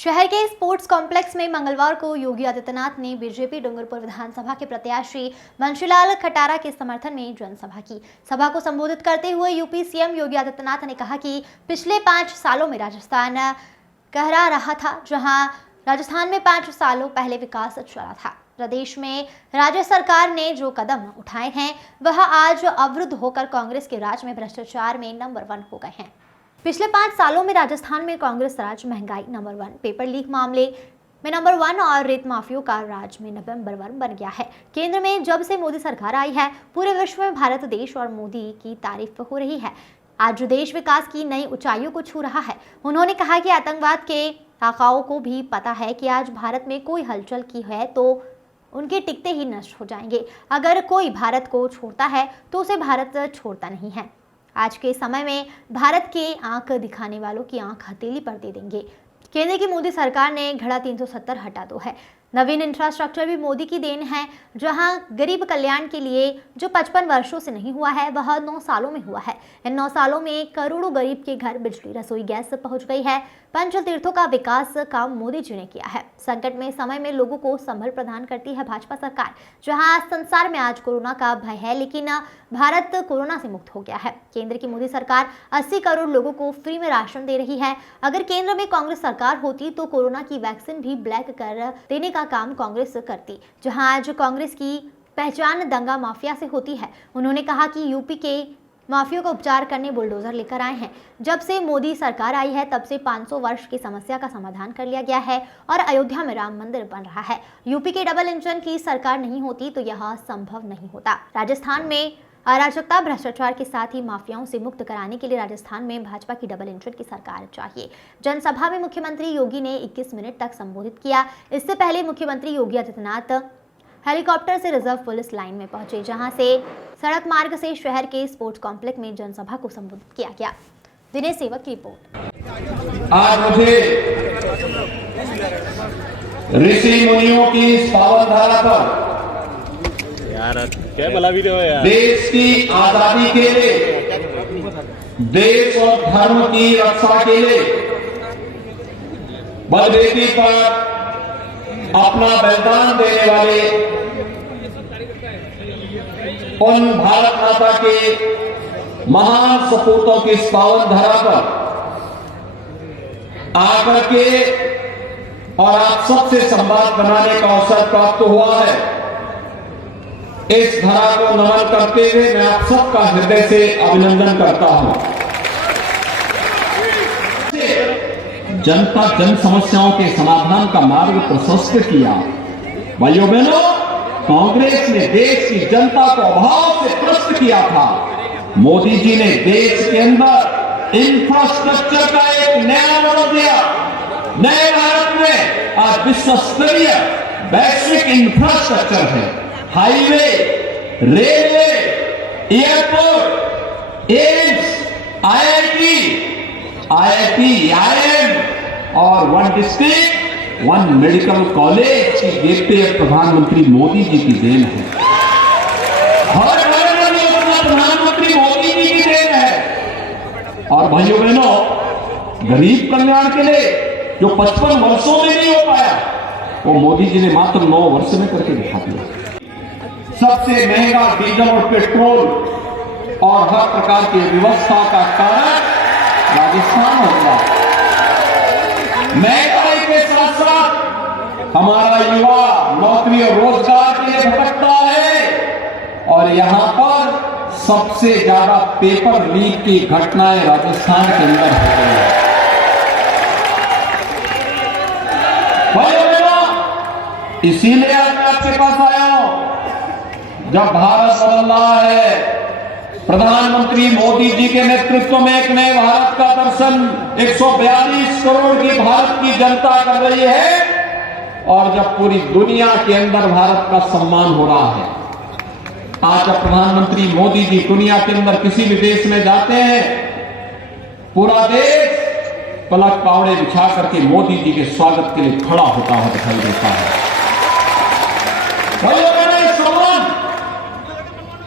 शहर के sports complex में मंगलवार को योगी आदित्यनाथ ने बीजेपी डूंगरपुर विधानसभा के प्रत्याशी बंशीलाल खटारा के समर्थन में जनसभा की। सभा को संबोधित करते हुए यूपी सीएम योगी आदित्यनाथ ने कहा कि पिछले 5 सालों में राजस्थान कहरा रहा था, जहां राजस्थान में 5 सालों पहले विकास चला था। प्रदेश में राज्य सरकार ने जो कदम उठाए हैं वह आज अवरुद्ध होकर कांग्रेस के राज में भ्रष्टाचार में नंबर 1 हो गए हैं। पिछले 5 सालों में राजस्थान में कांग्रेस राज महंगाई नंबर 1, पेपर लीक मामले में नंबर 1 और रेत माफियों का राज में नंबर 1 बन गया है। केंद्र में जब से मोदी सरकार आई है, पूरे विश्व में भारत देश और मोदी की तारीफ हो रही है। आज देश विकास की नई ऊंचाइयों को छू रहा है। उन्होंने कहा कि आतंकवाद के आकाओं को भी पता है कि आज भारत में कोई हलचल की है तो उनके टिकते ही नष्ट हो जाएंगे। अगर कोई भारत को छोड़ता है तो उसे भारत छोड़ता नहीं है। आज के समय में भारत के आंख दिखाने वालों की आंख हथेली पर दे देंगे। केंद्र की मोदी सरकार ने घड़ा 370 हटा दो है। नवीन इंफ्रास्ट्रक्चर भी मोदी की देन है। जहां गरीब कल्याण के लिए जो 55 वर्षों से नहीं हुआ है वह 9 सालों में हुआ है। इन 9 सालों में करोड़ों गरीब के घर बिजली, रसोई गैस पहुंच गई है। पंच तीर्थों का विकास काम मोदी जी ने किया है। संकट में समय में लोगों को संबल प्रदान करती है भाजपा सरकार। जहां संसार में आज कोरोना का भय है, लेकिन भारत कोरोना से मुक्त हो गया है। केंद्र की मोदी सरकार 80 करोड़ लोगों को फ्री में राशन दे रही है। अगर केंद्र में कांग्रेस सरकार होती तो कोरोना की वैक्सीन भी ब्लैक कर देने का काम कांग्रेस करती, जहां आज कांग्रेस की पहचान दंगा माफिया से होती है। उन्होंने कहा कि यूपी के माफियों का उपचार करने बुलडोजर लेकर आए हैं। जब से मोदी सरकार आई है तब से 500 वर्ष की समस्या का समाधान कर लिया गया है और अयोध्या में राम मंदिर बन रहा है। यूपी के डबल इंजन की सरकार नहीं होती तो यह संभव नहीं होता। राजस्थान में अराजकता, भ्रष्टाचार के साथ ही माफियाओं से मुक्त कराने के लिए राजस्थान में भाजपा की डबल इंजन की सरकार चाहिए। जनसभा में मुख्यमंत्री योगी ने 21 मिनट तक संबोधित किया। इससे पहले मुख्यमंत्री योगी आदित्यनाथ हेलीकॉप्टर से रिजर्व पुलिस लाइन में पहुंचे, जहां से सड़क मार्ग से शहर के स्पोर्ट्स कॉम्प्लेक्स में जनसभा को संबोधित किया गया। दिनेश सेवक की रिपोर्ट। आज मुझे ऋषि मुनियों की पावन धारा पर क्या भला वीडियो है यार। देश की आजादी के लिए, देश और धर्म की रक्षा के लिए बलवेदी पर अपना बलिदान देने वाले उन भारत माता के महान सपूतों की इस पावन धरा पर आकर के और आप सबसे संवाद बनाने का अवसर प्राप्त हुआ है। इस धरा को नमन करते हुए मैं आप सबका हृदय से अभिनंदन करता हूं। जनता जन समस्याओं के समाधान का मार्ग प्रशस्त किया। भाइयों बहनों, कांग्रेस ने देश की जनता को अभाव से त्रस्त किया था। मोदी जी ने देश के अंदर इंफ्रास्ट्रक्चर का एक नया मॉडल दिया। नए भारत में आज विश्व स्तरीय वैश्विक इंफ्रास्ट्रक्चर है। Highway, railway, airport, AIIMS, IIT, IIM और 1 डिस्ट्रिक्ट 1 मेडिकल कॉलेज की देखते प्रधानमंत्री मोदी जी की देन है। हर घर में योजना प्रधानमंत्री मोदी जी की देन है। और भाइयों बहनों, गरीब कल्याण के लिए जो 55 वर्षों में नहीं हो पाया वो मोदी जी ने मात्र 9 वर्ष में करके दिखा दिया। सबसे महंगा डीजल और पेट्रोल और हर प्रकार की व्यवस्था का कारण राजस्थान होगा। महंगाई के साथ साथ हमारा युवा नौकरी और रोजगार के लिए भटकता है और यहां पर सबसे ज्यादा पेपर लीक की घटनाएं राजस्थान के अंदर हो रही है। इसीलिए आज मैं आपके पास आया हूं। जब भारत बदल रहा है, प्रधानमंत्री मोदी जी के नेतृत्व में एक नए भारत का दर्शन 142 करोड़ की भारत की जनता कर रही है और जब पूरी दुनिया के अंदर भारत का सम्मान हो रहा है। आज जब प्रधानमंत्री मोदी जी दुनिया के अंदर किसी भी देश में जाते हैं, पूरा देश पलक पावड़े बिछा करके मोदी जी के स्वागत के लिए खड़ा होता हुआ दिखाई देता है।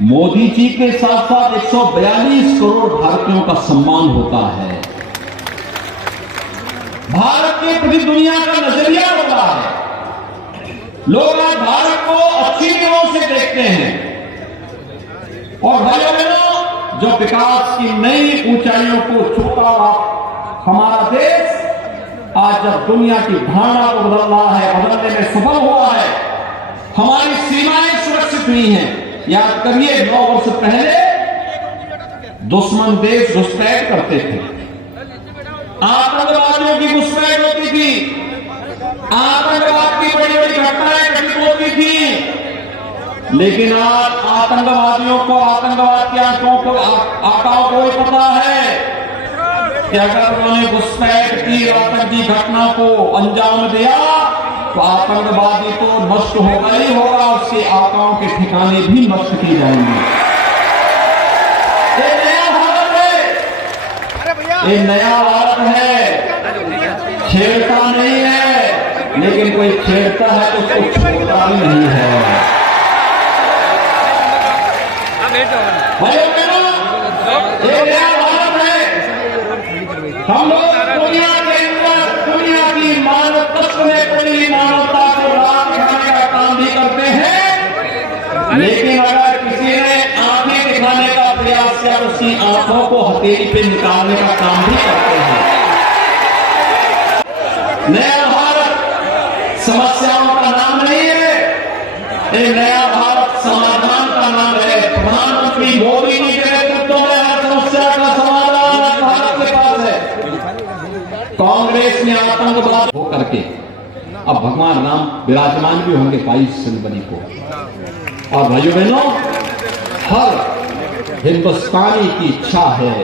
मोदी जी के साथ साथ 142 करोड़ भारतीयों का सम्मान होता है। भारत भारत के प्रति दुनिया का नजरिया बदला है। लोग आज भारत को अच्छी निगाहों से देखते हैं। और भाइयों बहनों, जो विकास की नई ऊंचाइयों को छूता हमारा देश आज जब दुनिया की धारणा को बदल रहा है, बदलने में सफल हुआ है, हमारी सीमाएं सुरक्षित हुई हैं। याद करिए 9 वर्ष पहले दुश्मन देश घुसपैठ करते थे, आतंकवादियों की घुसपैठ होती थी, आतंकवाद की बड़ी बड़ी घटनाएं घटित होती थी। लेकिन आज आतंकवादियों को, आतंकवाद के आकाओं को ही पता है कि अगर उन्होंने घुसपैठ की, आतंकी घटना को अंजाम दिया तो आतंकवादी तो नष्ट होगा ही होगा, उसके आकाओं के ठिकाने भी नष्ट किए जाएंगे। ये नया भारत है, ये नया भारत है, छेड़ता नहीं है, लेकिन कोई छेड़ता है तो उसको छोड़ता भी नहीं है। ये नया भारत है। हम लोग दुनिया के अंदर, दुनिया की मानव तत्व में पड़ी मानवता को राह दिखाने का काम भी करते हैं, लेकिन अगर किसी ने आंखें दिखाने का प्रयास किया तो उसकी आंखों को हथेली पे निकालने का काम भी करते हैं। नया भारत समस्याओं का नाम नहीं है, ये नया भारत समाधान का नाम है। प्रधानमंत्री मोदी जी के नेतृत्व में हर समस्या का समाधान भारत के पास है। कांग्रेस ने आतंकवाद हो करके अब भगवान राम विराजमान भी होंगे 22 जनवरी को। और भाइयों बहनों, हर हिंदुस्तानी की इच्छा है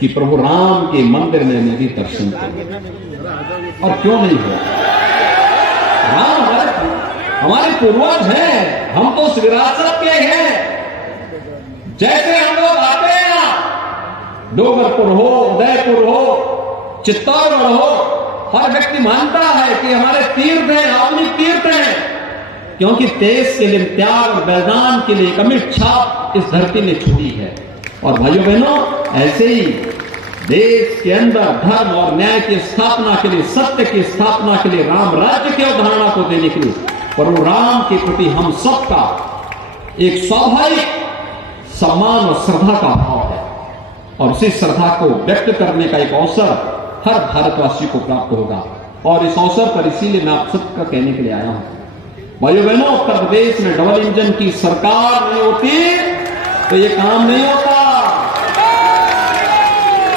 कि प्रभु राम के मंदिर में मैं भी दर्शन करूं। और क्यों नहीं हो? राम हमारे पूर्वज हैं, हम तो उस विरासत के हैं। जैसे हम लोग आते हैं ना, डोंगरपुर हो, उदयपुर हो, चित्तौड़गढ़ हो, हर व्यक्ति मानता है कि हमारे तीर्थ हैं, आधुनिक तीर्थ हैं, क्योंकि देश के लिए त्याग और बलिदान के लिए एक अमिट छाप इस धरती में छुड़ी है। और भाइयों बहनों, ऐसे ही देश के अंदर धर्म और न्याय की स्थापना के लिए, सत्य की स्थापना के लिए, राम राज्य की अवधारणा को देने के लिए प्रभु राम के प्रति हम सबका एक स्वाभाविक सम्मान और श्रद्धा का भाव है। और उसी श्रद्धा को व्यक्त करने का एक अवसर हर भारतवासी को प्राप्त होगा। और इस अवसर पर इसीलिए मैं आप सबका कहने के लिए आया हूं। भाइयों बहनों, उत्तर प्रदेश में डबल इंजन की सरकार नहीं होती तो ये काम नहीं होता।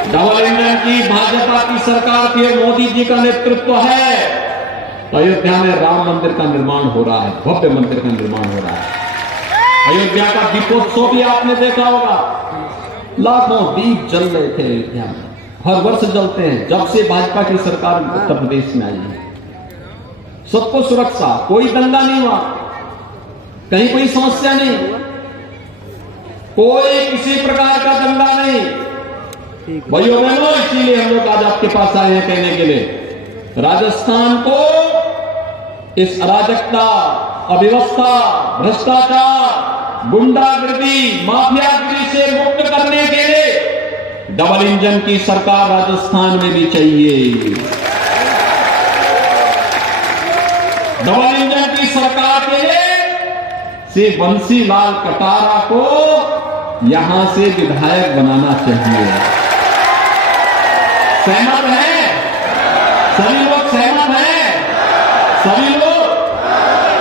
डबल इंजन की भाजपा की सरकार थी, मोदी जी का नेतृत्व है, तो अयोध्या में राम मंदिर का निर्माण हो रहा है, भव्य मंदिर का निर्माण हो रहा है। अयोध्या का दीपोत्सव भी आपने देखा होगा, लाखों दीप जल रहे थे अयोध्या में, हर वर्ष जलते हैं जब से भाजपा की सरकार उत्तर प्रदेश में आई है। सबको सुरक्षा, कोई दंगा नहीं हुआ, कहीं कोई समस्या नहीं, कोई किसी प्रकार का दंगा नहीं। भाइयों बहनों, इसीलिए हम लोग आज आपके पास आए हैं कहने के लिए, राजस्थान को इस अराजकता, अव्यवस्था, भ्रष्टाचार, गुंडागिरी, माफियागिरी से मुक्त करने के लिए डबल इंजन की सरकार राजस्थान में भी चाहिए। डबल इंजन की सरकार के लिए श्री बंसीलाल कटारा को यहां से विधायक बनाना चाहिए। सहमत हैं? सभी लोग सहमत हैं? सभी लोग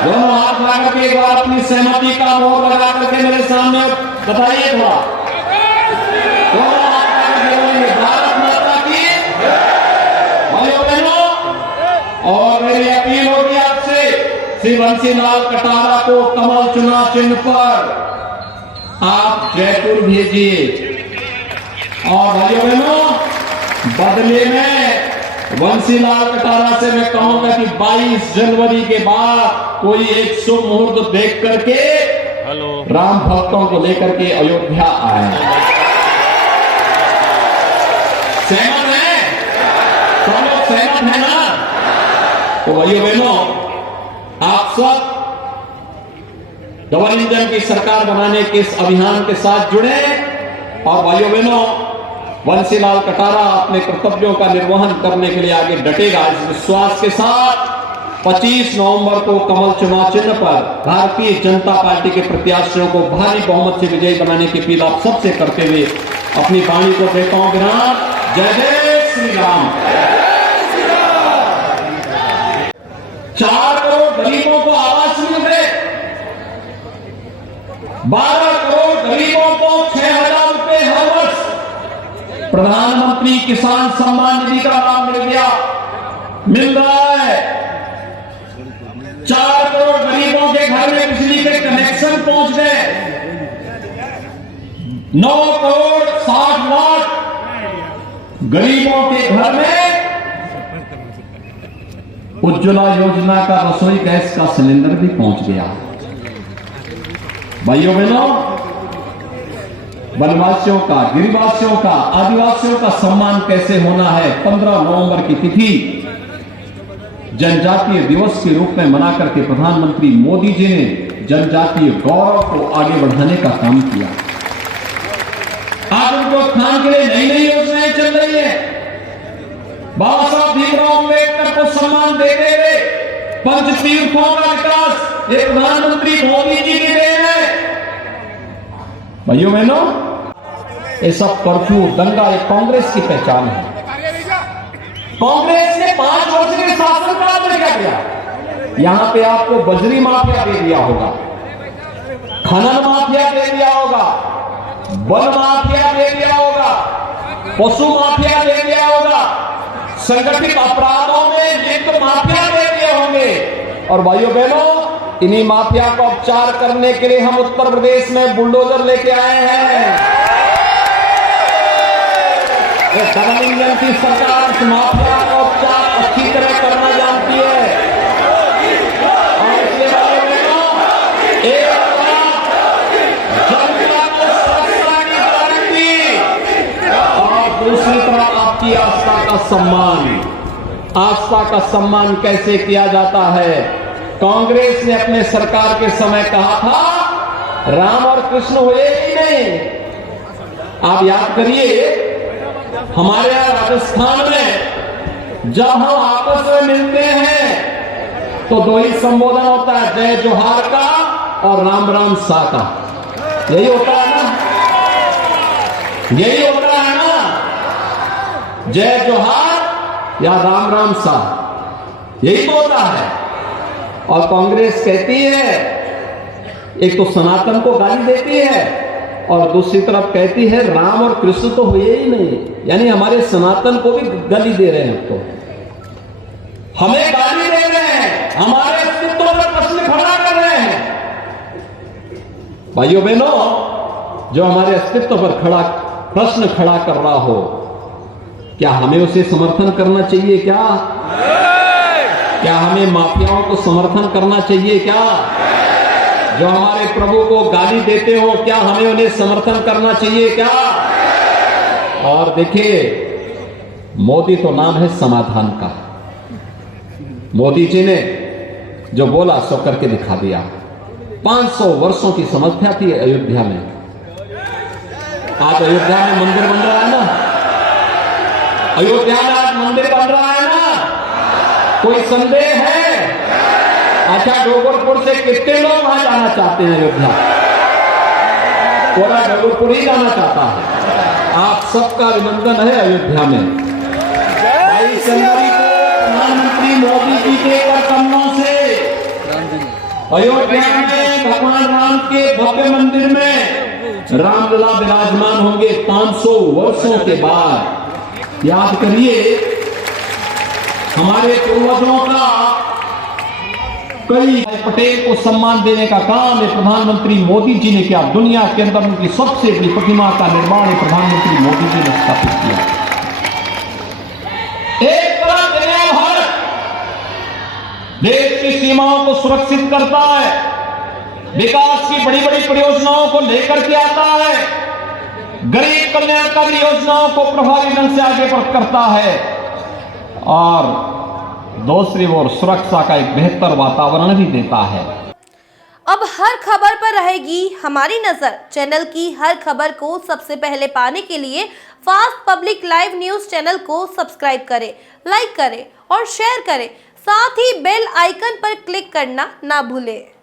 दोनों हाथ लगा के एक बार अपनी सहमति का मोहर लगा करके मेरे सामने बताइए थोड़ा। दोनों हाथ लगा के बोलेंगे भारत माता की भाइयों बहनों। और मेरी अपील होगी आपसे, श्री बंसीलाल कटारा को कमल चुनाव चिन्ह पर आप जयपुर भेजिए। और भाइयों बहनों, बदले में बंसीलाल कटारा से मैं कहूंगा कि 22 जनवरी के बाद कोई एक शुभ मुहूर्त देख करके राम भक्तों को लेकर के अयोध्या आए। सहमत है? सब लोग सहमत है ना? तो भाइयों बहनों, आप सब डबल इंजन की सरकार बनाने के इस अभियान के साथ जुड़े। और भाइयों बहनों, बंसीलाल कटारा अपने कर्तव्यों का निर्वहन करने के लिए आगे डटेगा। इस विश्वास के साथ 25 नवंबर को कमल चुनाव चिन्ह पर भारतीय जनता पार्टी के प्रत्याशियों को भारी बहुमत से विजयी बनाने की अपील आप सबसे करते हुए अपनी वाणी को देता हूं विराम। जय जय श्री राम। 4 करोड़ गरीबों को आवास मिल गए, 12 करोड़ गरीबों को 6,000 रुपए हर वर्ष प्रधानमंत्री किसान सम्मान निधि का लाभ मिल रहा है। 4 करोड़ गरीबों के घर में बिजली के कनेक्शन पहुंच गए। 9 करोड़ 60 लाख गरीबों के घर में उज्ज्वला योजना का रसोई गैस का सिलेंडर भी पहुंच गया। भाइयों बहनों, वनवासियों का, गिरिवासियों का, आदिवासियों का सम्मान कैसे होना है, 15 नवंबर की तिथि जनजातीय दिवस के रूप में मना करके प्रधानमंत्री मोदी जी ने जनजातीय गौरव को आगे बढ़ाने का काम किया। आज उनको उत्थान के लिए नई नई योजनाएं चल रही है। बाबा साहब भीमराव अम्बेडकर को सम्मान देते हुए पंच तीर्थों का विकास ये प्रधानमंत्री मोदी जी की देन है। भाइयों बहनों, ये सब कर्फ्यू दंगा ये कांग्रेस की पहचान है। कांग्रेस ने 5 वर्ष के शासनकाल में क्या किया? यहां पे आपको बजरी माफिया दे दिया होगा, खनन माफिया दे दिया होगा, वन माफिया दे दिया होगा, पशु माफिया दे दिया होगा, संगठित अपराधों में लिप्त माफिया दे दिए होंगे। और भाइयों बहनों, इन्हीं माफिया को उपचार करने के लिए हम उत्तर प्रदेश में बुलडोजर लेके आए हैं। डबल इंजन की सरकार इस माफिया का उपचार अच्छी तरह करना जानती है। और इसके बारे में एक जनता को सुरक्षा की गारंटी और दूसरी तरफ आपकी आस्था का सम्मान। आस्था का सम्मान कैसे किया जाता है? कांग्रेस ने अपने सरकार के समय कहा था राम और कृष्ण हुए ही नहीं। आप याद करिए, हमारे यहां राजस्थान में जब हम आपस में मिलते हैं तो 2 ही संबोधन होता है, जय जोहार का और राम राम सा का। यही होता है ना, यही होता है ना, जय जोहार या राम राम सा, यही तो होता है। और कांग्रेस कहती है, एक तो सनातन को गाली देती है और दूसरी तरफ कहती है राम और कृष्ण तो हुए ही नहीं, यानी हमारे सनातन को भी गाली दे रहे हैं। तो हमें गाली दे रहे हैं, हमारे अस्तित्व पर प्रश्न खड़ा कर रहे हैं। भाइयों बहनों, जो हमारे अस्तित्व पर प्रश्न खड़ा कर रहा हो, क्या हमें उसे समर्थन करना चाहिए? क्या हमें माफियाओं को समर्थन करना चाहिए? क्या जो हमारे प्रभु को गाली देते हो, क्या हमें उन्हें समर्थन करना चाहिए? क्या? और देखिए, मोदी तो नाम है समाधान का। मोदी जी ने जो बोला सो करके दिखा दिया। 500 वर्षों की समस्या थी अयोध्या में, आज अयोध्या में मंदिर बन रहा है ना। अयोध्या में आज मंदिर बन रहा है ना, कोई संदेह है? अच्छा, डोगरपुर से कितने लोग वहां जाना चाहते हैं? अयोध्या पूरा डोगरपुर ही जाना चाहता है। आप सबका अभिनंदन है अयोध्या में। 22 जनवरी को प्रधानमंत्री मोदी जी के कदमों से अयोध्या में भगवान राम के भव्य मंदिर में रामलला विराजमान होंगे 500 वर्षों के बाद। याद करिए, हमारे पूर्वजों का कई पटेल को सम्मान देने का काम है प्रधानमंत्री मोदी जी ने किया। दुनिया के अंदर उनकी सबसे बड़ी प्रतिमा का निर्माण प्रधानमंत्री मोदी जी ने स्थापित किया। एक तरफ भारत देश की सीमाओं को सुरक्षित करता है, विकास की बड़ी बड़ी परियोजनाओं को लेकर के आता है, गरीब कल्याणकारी योजनाओं को प्रभावी ढंग से आगे करता है, और दूसरी ओर सुरक्षा का एक बेहतर वातावरण भी देता है। अब हर खबर पर रहेगी हमारी नजर। चैनल की हर खबर को सबसे पहले पाने के लिए fast public live news channel को सब्सक्राइब करें, लाइक करें और शेयर करें। साथ ही बेल आइकन पर क्लिक करना ना भूलें।